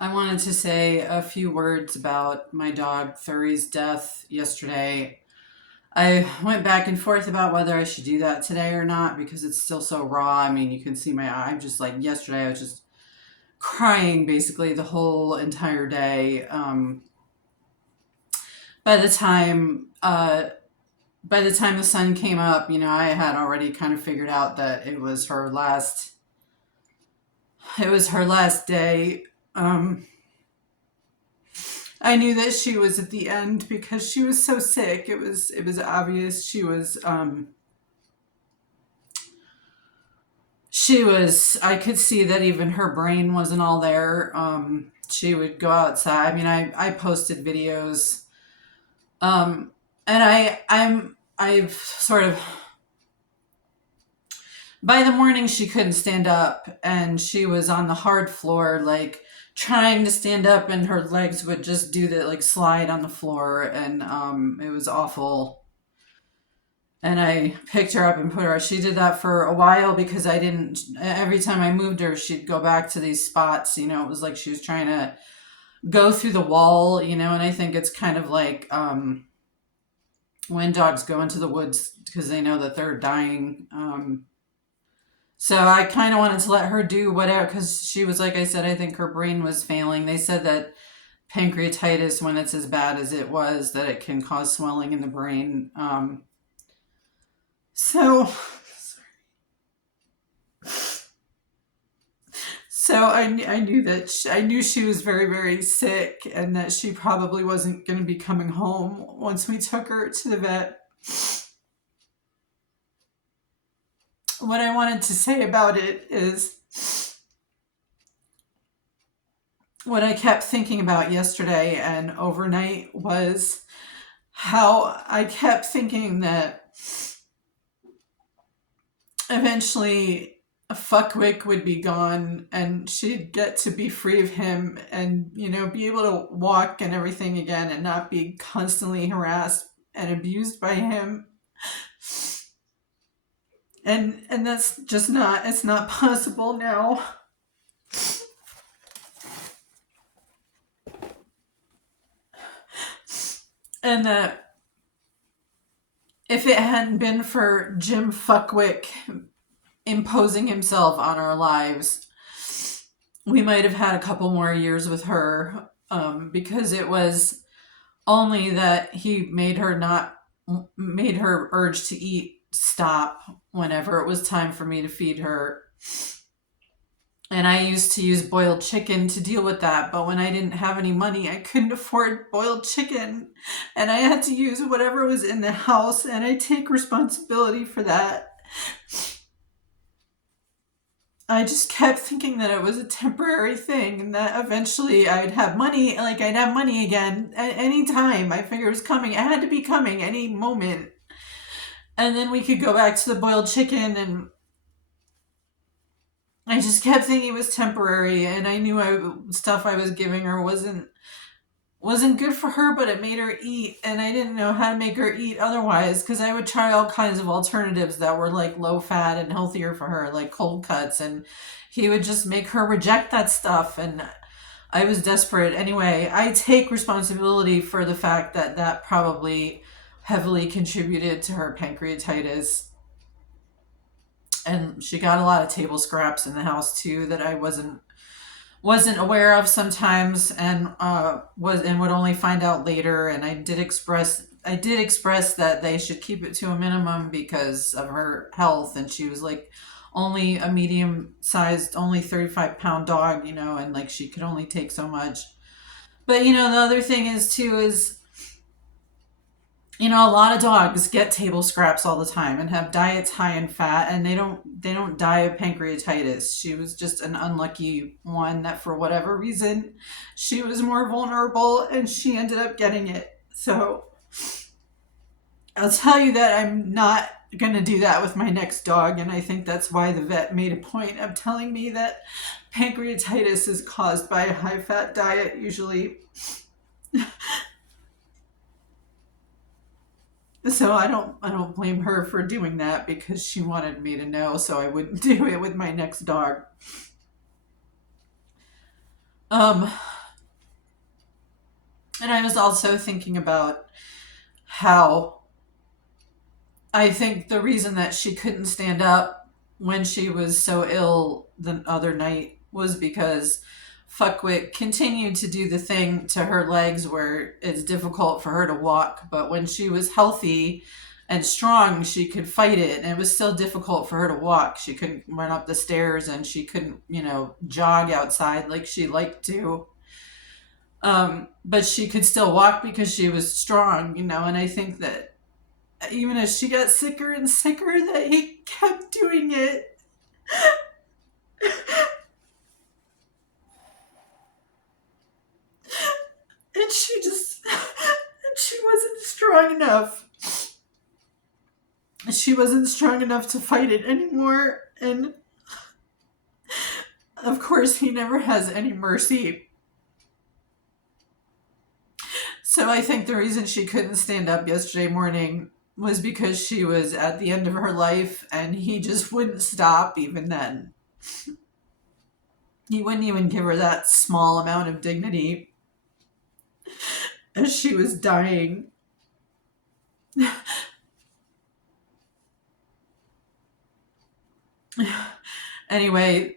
I wanted to say a few words about my dog Theri's death yesterday. I went back and forth about whether I should do that today or not because it's still so raw. I mean, you can see my eye. I'm just like yesterday, I was just crying basically the whole entire day. By the time, uh, by the time the sun came up, I had already kind of figured out that it was her last. It was her last day. I knew that she was at the end because she was so sick. It was obvious she was I could see that even her brain wasn't all there. She would go outside. I mean, I posted videos. And I've sort of by the morning she couldn't stand up and she was on the hard floor like trying to stand up and her legs would just do the like slide on the floor and it was awful. And I picked her up and put her. She did that for a while because I didn't. Every time I moved her, she'd go back to these spots. It was like she was trying to go through the wall. And I think it's kind of like when dogs go into the woods because they know that they're dying. So I kind of wanted to let her do whatever because she was, like I said, I think her brain was failing. They said that pancreatitis, when it's as bad as it was, that it can cause swelling in the brain. So I knew that I knew she was very, very sick and that she probably wasn't going to be coming home once we took her to the vet. What I wanted to say about it is what I kept thinking about yesterday and overnight was how I kept thinking that eventually Fuckwick would be gone and she'd get to be free of him and, be able to walk and everything again and not be constantly harassed and abused by him. And that's just not, it's not possible now. And that if it hadn't been for Jim Fuckwick imposing himself on our lives, we might have had a couple more years with her, because it was only that he made her urge to eat stop whenever it was time for me to feed her. And I used to use boiled chicken to deal with that, but when I didn't have any money, I couldn't afford boiled chicken. And I had to use whatever was in the house, and I take responsibility for that. I just kept thinking that it was a temporary thing and that eventually I'd have money, like I'd have money again at any time. I figured it was coming. It had to be coming any moment. And then we could go back to the boiled chicken, and I just kept thinking it was temporary, and I knew stuff I was giving her wasn't good for her, but it made her eat, and I didn't know how to make her eat otherwise because I would try all kinds of alternatives that were like low fat and healthier for her, like cold cuts, and he would just make her reject that stuff, and I was desperate. Anyway, I take responsibility for the fact that that probably heavily contributed to her pancreatitis. And she got a lot of table scraps in the house too that I wasn't aware of sometimes, and would only find out later. And I did express that they should keep it to a minimum because of her health, and she was like only a medium sized, only 35-pound dog, and like she could only take so much. But the other thing is too is a lot of dogs get table scraps all the time and have diets high in fat, and they don't die of pancreatitis. She was just an unlucky one that for whatever reason she was more vulnerable and she ended up getting it. So I'll tell you that I'm not going to do that with my next dog, and I think that's why the vet made a point of telling me that pancreatitis is caused by a high fat diet usually. So I don't blame her for doing that because she wanted me to know so I wouldn't do it with my next dog. Um And I was also thinking about how I think the reason that she couldn't stand up when she was so ill the other night was because Fuckwit continued to do the thing to her legs where it's difficult for her to walk. But when she was healthy and strong, she could fight it. And it was still difficult for her to walk. She couldn't run up the stairs and she couldn't, jog outside like she liked to. But she could still walk because she was strong, and I think that even as she got sicker and sicker, that he kept doing it. And she wasn't strong enough. She wasn't strong enough to fight it anymore. And of course, he never has any mercy. So I think the reason she couldn't stand up yesterday morning was because she was at the end of her life and he just wouldn't stop even then. He wouldn't even give her that small amount of dignity as she was dying. Anyway,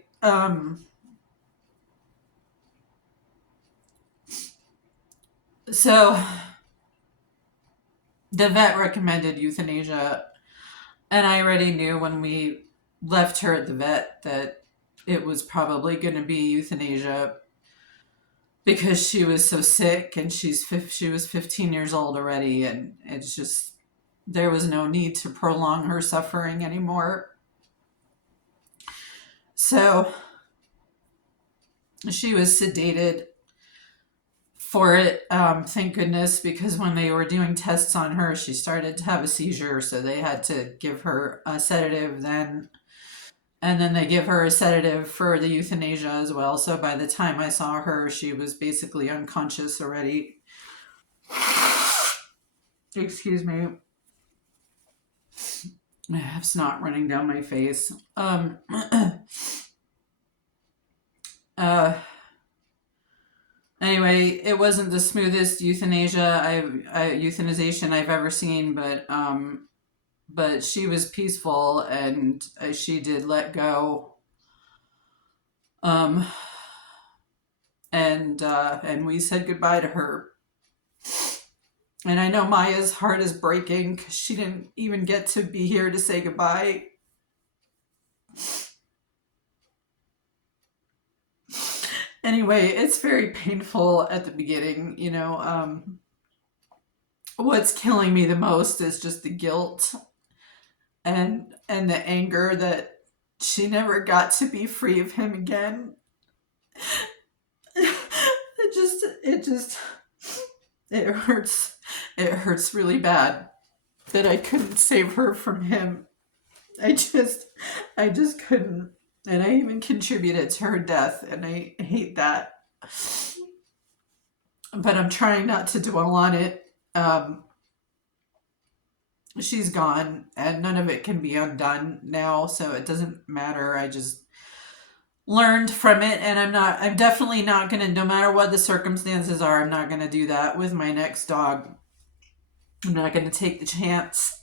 so the vet recommended euthanasia, and I already knew when we left her at the vet that it was probably going to be euthanasia because she was so sick and she was 15 years old already, and it's just there was no need to prolong her suffering anymore. So she was sedated for it, thank goodness, because when they were doing tests on her, she started to have a seizure, so they had to give her a sedative then. And then they give her a sedative for the euthanasia as well. So by the time I saw her, she was basically unconscious already. Excuse me. I have snot running down my face. uh, Anyway, it wasn't the smoothest euthanization I've ever seen, but she was peaceful and she did let go. Um, and we said goodbye to her. And I know Maya's heart is breaking because she didn't even get to be here to say goodbye. Anyway, it's very painful at the beginning, what's killing me the most is just the guilt and the anger that she never got to be free of him again. It hurts. It hurts really bad that I couldn't save her from him. I just couldn't. And I even contributed to her death, and I hate that. But I'm trying not to dwell on it. She's gone, and none of it can be undone now, so it doesn't matter. I just learned from it, and I'm definitely not gonna, no matter what the circumstances are, I'm not gonna do that with my next dog. I'm not gonna take the chance.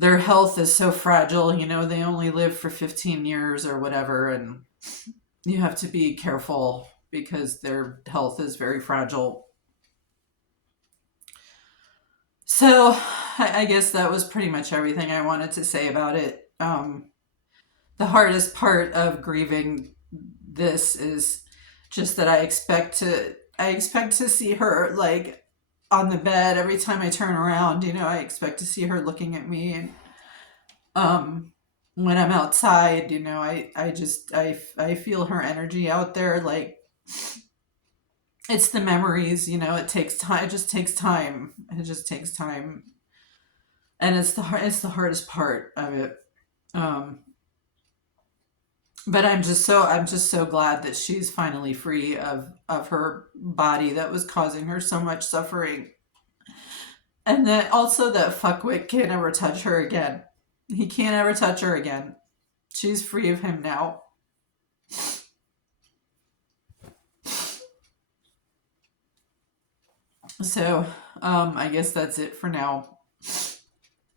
Their health is so fragile, they only live for 15 years or whatever, and you have to be careful because their health is very fragile. So I guess that was pretty much everything I wanted to say about it. The hardest part of grieving this is just that I expect to see her like on the bed every time I turn around. I expect to see her looking at me, and when I'm outside, I feel her energy out there. Like it's the memories, it takes time. It just takes time. It just takes time, and it's the hardest part of it. Um, but I'm just so glad that she's finally free of her body that was causing her so much suffering, and that also that fuckwit can't ever touch her again. He can't ever touch her again. She's free of him now. So I guess that's it for now.